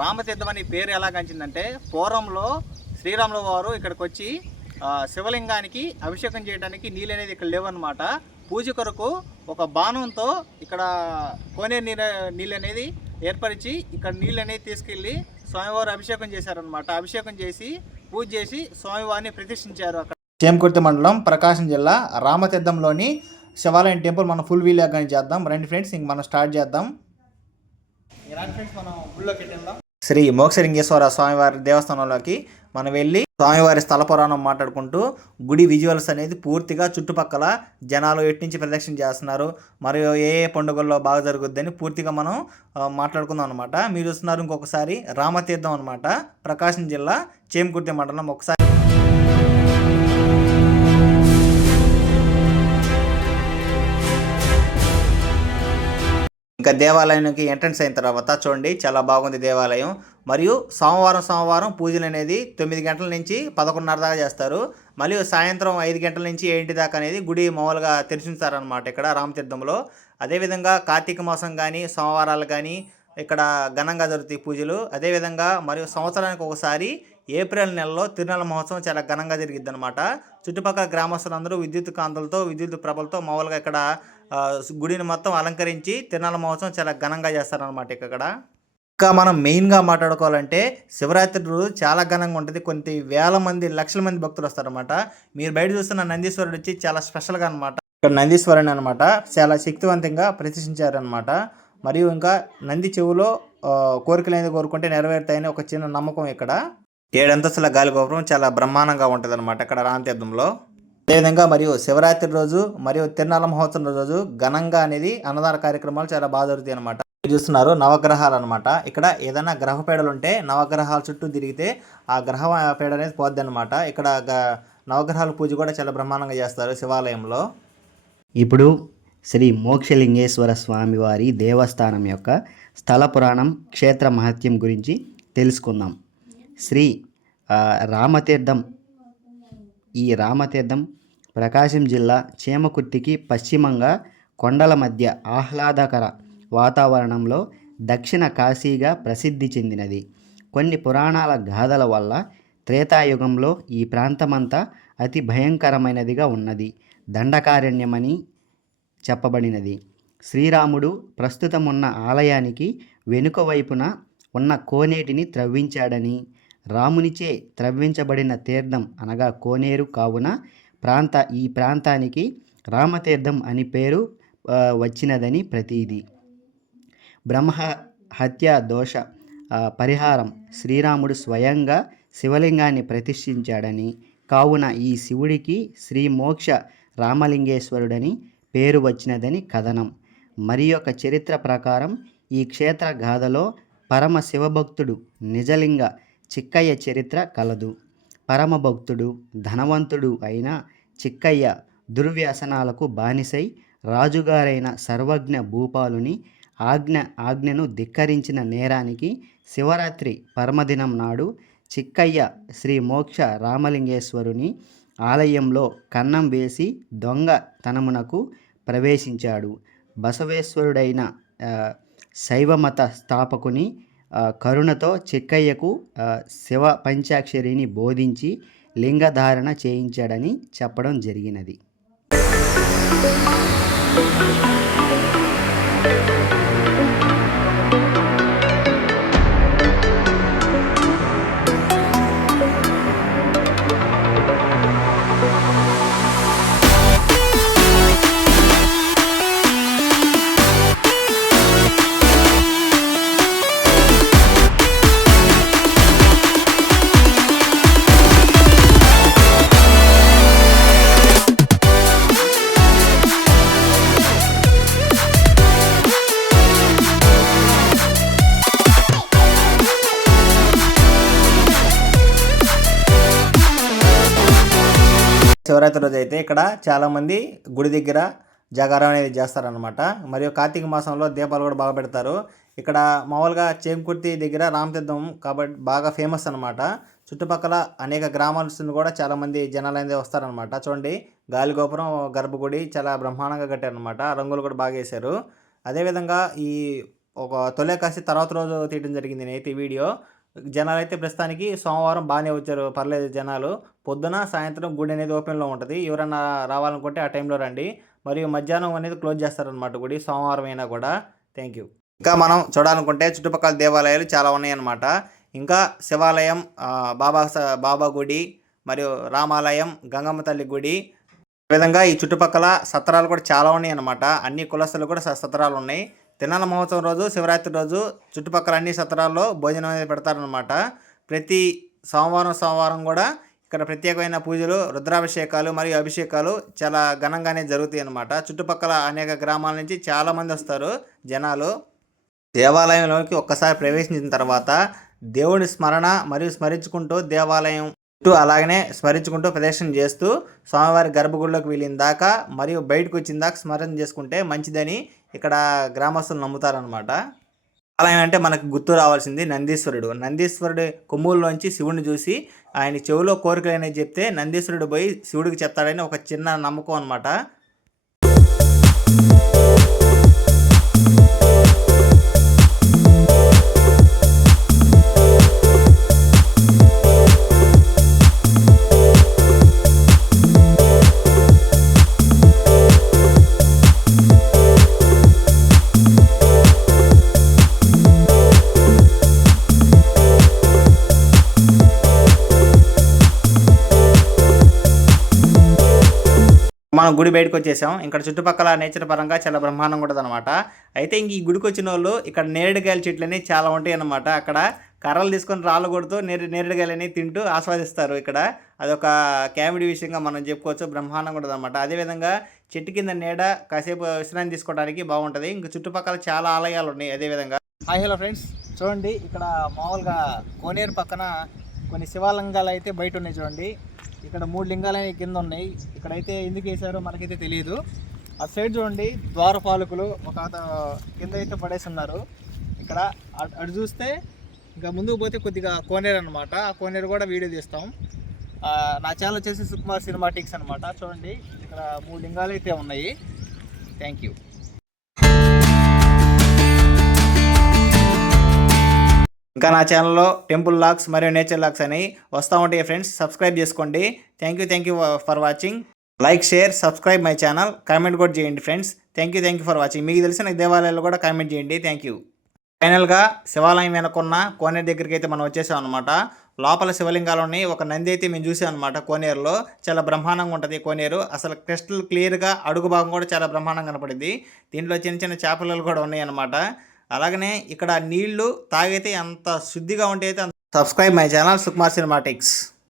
రామతీర్థం అని పేరు ఎలాగంచిందంటే పూర్వంలో శ్రీరాముల వారు ఇక్కడికి వచ్చి శివలింగానికి అభిషేకం చేయడానికి నీళ్ళు అనేది ఇక్కడ లేవన్నమాట. పూజ కొరకు ఒక బాణంతో ఇక్కడ కోనేరు నీళ్ళు అనేది ఏర్పరిచి ఇక్కడ నీళ్ళు అనేది తీసుకెళ్ళి స్వామివారు అభిషేకం చేశారనమాట. అభిషేకం చేసి పూజ చేసి స్వామివారిని ప్రతిష్ఠించారు. అక్కడ చేమకుర్తి మండలం ప్రకాశం జిల్లా రామతీర్థంలోని శివాలయం టెంపుల్ మనం ఫుల్ వీల్ కానీ చేద్దాం. రండి ఫ్రెండ్స్, ఇంక మనం స్టార్ట్ చేద్దాం. మనం గుళ్ళోకి వెళ్దాం. శ్రీ మోక్షలింగేశ్వర స్వామివారి దేవస్థానంలోకి మనం వెళ్ళి స్వామివారి స్థల పురాణం మాట్లాడుకుంటూ గుడి విజువల్స్ అనేది పూర్తిగా చుట్టుపక్కల జనాలు ఎట్నుంచి ప్రదక్షిణ చేస్తున్నారు, మరియు ఏ పండుగల్లో బాగా జరుగుద్దని పూర్తిగా మనం మాట్లాడుకుందాం అనమాట. మీరు చూస్తున్నారు ఇంకొకసారి రామతీర్థం అనమాట, ప్రకాశం జిల్లా చేమకుర్తి మండలం. ఒకసారి ఇంకా దేవాలయానికి ఎంట్రన్స్ అయిన తర్వాత చూడండి, చాలా బాగుంది దేవాలయం. మరియు సోమవారం పూజలు అనేది 9 గంటల నుంచి 11:30 దాకా చేస్తారు. మరియు సాయంత్రం 5 గంటల నుంచి 7 దాకా అనేది గుడి మామూలుగా తెరిచిస్తారనమాట ఇక్కడ రామతీర్థంలో. అదేవిధంగా కార్తీక మాసం కానీ సోమవారాలు కానీ ఇక్కడ ఘనంగా జరుగుతాయి పూజలు. అదేవిధంగా మరియు సంవత్సరానికి ఒకసారి ఏప్రిల్ నెలలో తిరునాళ్ళ మహోత్సవం చాలా ఘనంగా జరిగిద్ది అనమాట. చుట్టుపక్కల గ్రామస్తులందరూ విద్యుత్ కాంతులతో విద్యుత్ ప్రభలతో మామూలుగా ఇక్కడ గుడిని మొత్తం అలంకరించి తిరునాళ్ళ మహోత్సవం చాలా ఘనంగా చేస్తారనమాట ఇక్కడ. ఇంకా మనం మెయిన్గా మాట్లాడుకోవాలంటే శివరాత్రి రోజు చాలా ఘనంగా ఉంటుంది. కొన్ని వేల మంది లక్షల మంది భక్తులు వస్తారనమాట. మీరు బయట చూస్తున్న నందీశ్వరుడు వచ్చి చాలా స్పెషల్గా అనమాట. ఇక్కడ నందీశ్వరుని అనమాట చాలా శక్తివంతంగా ప్రతిష్ఠించారనమాట. మరియు ఇంకా నంది చెవులో కోరికలు అనేది కోరుకుంటే నెరవేరుతాయని ఒక చిన్న నమ్మకం ఇక్కడ. 7 అంతస్తుల గాలి గోపురం చాలా బ్రహ్మాండంగా ఉంటుంది అనమాట ఇక్కడ రామతీర్థంలో. అదేవిధంగా మరియు శివరాత్రి రోజు మరియు తిరునాళ్ళ మహోత్సవం రోజు ఘనంగా అనేది అన్నదాన కార్యక్రమాలు చాలా బాగా జరుగుతాయి అనమాట. చూస్తున్నారు నవగ్రహాలు అనమాట. ఇక్కడ ఏదైనా గ్రహ పీడలు ఉంటే నవగ్రహాల చుట్టూ తిరిగితే ఆ గ్రహ పీడ అనేది పోద్ది అనమాట. ఇక్కడ నవగ్రహాల పూజ కూడా చాలా బ్రహ్మాండంగా చేస్తారు శివాలయంలో. ఇప్పుడు శ్రీ మోక్షలింగేశ్వర స్వామివారి దేవస్థానం యొక్క స్థల పురాణం క్షేత్ర మహత్యం గురించి తెలుసుకుందాం. శ్రీ రామతీర్థం, ఈ రామతీర్థం ప్రకాశం జిల్లా చేమకుర్తికి పశ్చిమంగా కొండల మధ్య ఆహ్లాదకర వాతావరణంలో దక్షిణ కాశీగా ప్రసిద్ధి చెందినది. కొన్ని పురాణాల గాథల వల్ల త్రేతాయుగంలో ఈ ప్రాంతమంతా అతి భయంకరమైనదిగా ఉన్నది, దండకారణ్యమని చెప్పబడినది. శ్రీరాముడు ప్రస్తుతం ఉన్న ఆలయానికి వెనుక వైపున ఉన్న కోనేటిని త్రవ్వించాడని, రామునిచే త్రవ్వించబడిన తీర్థం అనగా కోనేరు కావున ఈ ప్రాంతానికి రామతీర్థం అని పేరు వచ్చినదని ప్రతీది. బ్రహ్మహత్య దోష పరిహారం శ్రీరాముడు స్వయంగా శివలింగాన్ని ప్రతిష్ఠించాడని, కావున ఈ శివుడికి శ్రీ మోక్ష రామలింగేశ్వరుడని పేరు వచ్చినదని కథనం. మరి యొక్క చరిత్ర ప్రకారం ఈ క్షేత్ర గాథలో పరమ శివభక్తుడు నిజలింగ చిక్కయ్య చరిత్ర కలదు. పరమ భక్తుడు ధనవంతుడు అయిన చిక్కయ్య దుర్వ్యసనాలకు బానిసై రాజుగారైన సర్వజ్ఞ భూపాలుని ఆజ్ఞను ధిక్కరించిన నేరానికి శివరాత్రి పరమదినం నాడు చిక్కయ్య శ్రీ మోక్ష రామలింగేశ్వరుని ఆలయంలో కన్నం వేసి దొంగతనమునకు ప్రవేశించాడు. బసవేశ్వరుడైన శైవమత స్థాపకుని కరుణతో చిక్కయ్యకు శివ పంచాక్షరిని బోధించి లింగధారణ చేయించాడని చెప్పడం జరిగినది. శివరాత్రి రోజు అయితే ఇక్కడ చాలామంది గుడి దగ్గర జాగారం అనేది చేస్తారనమాట. మరియు కార్తీక మాసంలో దీపాలు కూడా బాగా పెడతారు. ఇక్కడ మామూలుగా చేమకుర్తి దగ్గర రామతీర్థం కాబట్టి బాగా ఫేమస్ అనమాట. చుట్టుపక్కల అనేక గ్రామాల నుంచి కూడా చాలామంది జనాలు అనేది వస్తారనమాట. చూడండి, గాలిగోపురం గర్భగుడి చాలా బ్రహ్మాండంగా కట్టారనమాట. రంగులు కూడా బాగా వేశారు. అదేవిధంగా ఈ ఒక తొలేకాసి తర్వాత రోజు తీయడం జరిగింది నేనైతే ఈ వీడియో. జనాలు అయితే ప్రస్తుతానికి సోమవారం బాగానే వచ్చారు, పర్లేదు జనాలు. పొద్దున సాయంత్రం గుడి అనేది ఓపెన్లో ఉంటుంది, ఎవరన్నా రావాలనుకుంటే ఆ టైంలో రండి. మరియు మధ్యాహ్నం అనేది క్లోజ్ చేస్తారనమాట గుడి, సోమవారం అయినా కూడా. Thank you. ఇంకా మనం చూడాలనుకుంటే చుట్టుపక్కల దేవాలయాలు చాలా ఉన్నాయన్నమాట. ఇంకా శివాలయం, బాబా గుడి, మరియు రామాలయం, గంగమ్మ తల్లి గుడి, ఈ విధంగా ఈ చుట్టుపక్కల సత్రాలు కూడా చాలా ఉన్నాయి అన్నమాట. అన్ని కులస్తులు కూడా సత్రాలు ఉన్నాయి. తిరునాళ్ళ మహోత్సవం రోజు, శివరాత్రి రోజు చుట్టుపక్కల అన్ని సత్రాల్లో భోజనం అనేది పెడతారనమాట. ప్రతి సోమవారం కూడా ఇక్కడ ప్రత్యేకమైన పూజలు, రుద్రాభిషేకాలు మరియు అభిషేకాలు చాలా ఘనంగానే జరుగుతాయి అన్నమాట. చుట్టుపక్కల అనేక గ్రామాల నుంచి చాలామంది వస్తారు జనాలు. దేవాలయంలోకి ఒక్కసారి ప్రవేశించిన తర్వాత దేవుడి స్మరణ మరియు స్మరించుకుంటూ దేవాలయం చుట్టూ అలాగనే స్మరించుకుంటూ ప్రదక్షిణ చేస్తూ స్వామివారి గర్భగుడిలోకి వెళ్ళిన దాకా మరియు బయటకు వచ్చిన దాకా స్మరణ చేసుకుంటే మంచిదని ఇక్కడ గ్రామస్తులు నమ్ముతారనమాట. ఆలయం అంటే మనకు గుర్తు రావాల్సింది నందీశ్వరుడు కొమ్ముల్లోంచి శివుడిని చూసి ఆయన చెవిలో కోరికలు అనేది చెప్తే నందీశ్వరుడు పోయి శివుడికి చెప్తాడని ఒక చిన్న నమ్మకం అనమాట. మనం గుడి బయటకు వచ్చేసాం. ఇక్కడ చుట్టుపక్కల నేచర్ పరంగా చాలా బ్రహ్మాండంగా ఉంటుంది అనమాట. అయితే ఇంక ఈ గుడికి వచ్చిన వాళ్ళు ఇక్కడ నేరేడుకాయల చెట్లు అనేవి చాలా ఉంటాయి అన్నమాట. అక్కడ కర్రలు తీసుకొని రాళ్ళు కొడుతూ నేరేడుకాయలని తింటూ ఆస్వాదిస్తారు ఇక్కడ. అదొక కామెడీ విషయంగా మనం చెప్పుకోవచ్చు, బ్రహ్మాండంగా ఉంటుంది అనమాట. అదేవిధంగా చెట్టు కింద నీడ కాసేపు విశ్రాంతి తీసుకోవడానికి బాగుంటుంది. ఇంక చుట్టుపక్కల చాలా ఆలయాలు ఉన్నాయి. అదేవిధంగా హాయ్ హలో ఫ్రెండ్స్, చూడండి ఇక్కడ మామూలుగా కోనేరు పక్కన కొన్ని శివలింగాలు అయితే బయట ఉన్నాయి. చూడండి ఇక్కడ 3 లింగాలు కింద ఉన్నాయి. ఇక్కడైతే ఎందుకు వేసారో మనకైతే తెలియదు. ఆ సైడ్ చూడండి ద్వారపాలకులు ఒక కింద అయితే పడేసి ఉన్నారు. ఇక్కడ అటు చూస్తే ఇంకా ముందుకు పోతే కొద్దిగా కోనేరు అనమాట. ఆ కోనేరు కూడా వీడియో తీస్తాం. నా ఛానల్ వచ్చేసి సుకుమార్ సినిమాటిక్స్ అనమాట. చూడండి ఇక్కడ 3 లింగాలు అయితే ఉన్నాయి. Thank you. ఇంకా నా ఛానల్లో టెంపుల్ లాగ్స్ మరియు నేచర్ లాగ్స్ అని వస్తూ ఉంటాయి ఫ్రెండ్స్. సబ్స్క్రైబ్ చేసుకోండి. Thank you for watching. Like, share, subscribe my channel. Comment కూడా చేయండి friends. Thank you for watching. మీకు తెలిసిన దేవాలయాలు కూడా కామెంట్ చేయండి. Thank you. ఫైనల్గా శివాలయం వెనుకున్న కోనేరు దగ్గరికి అయితే మనం వచ్చేసాం అనమాట. లోపల శివలింగాలు ఉన్నాయి. ఒక నంది అయితే మేము చూసాం అనమాట కోనేరులో. చాలా బ్రహ్మాండంగా ఉంటుంది కోనేరు. అసలు క్రిస్టల్ క్లియర్గా అడుగు భాగం కూడా చాలా బ్రహ్మాండంగా కనపడింది. దీంట్లో చిన్న చిన్న చేపలు కూడా ఉన్నాయి అనమాట. అలాగనే ఇక్కడ నీళ్లు తాగితే అంత శుద్ధిగా ఉంటే అయితే subscribe my channel Sukumar cinematics.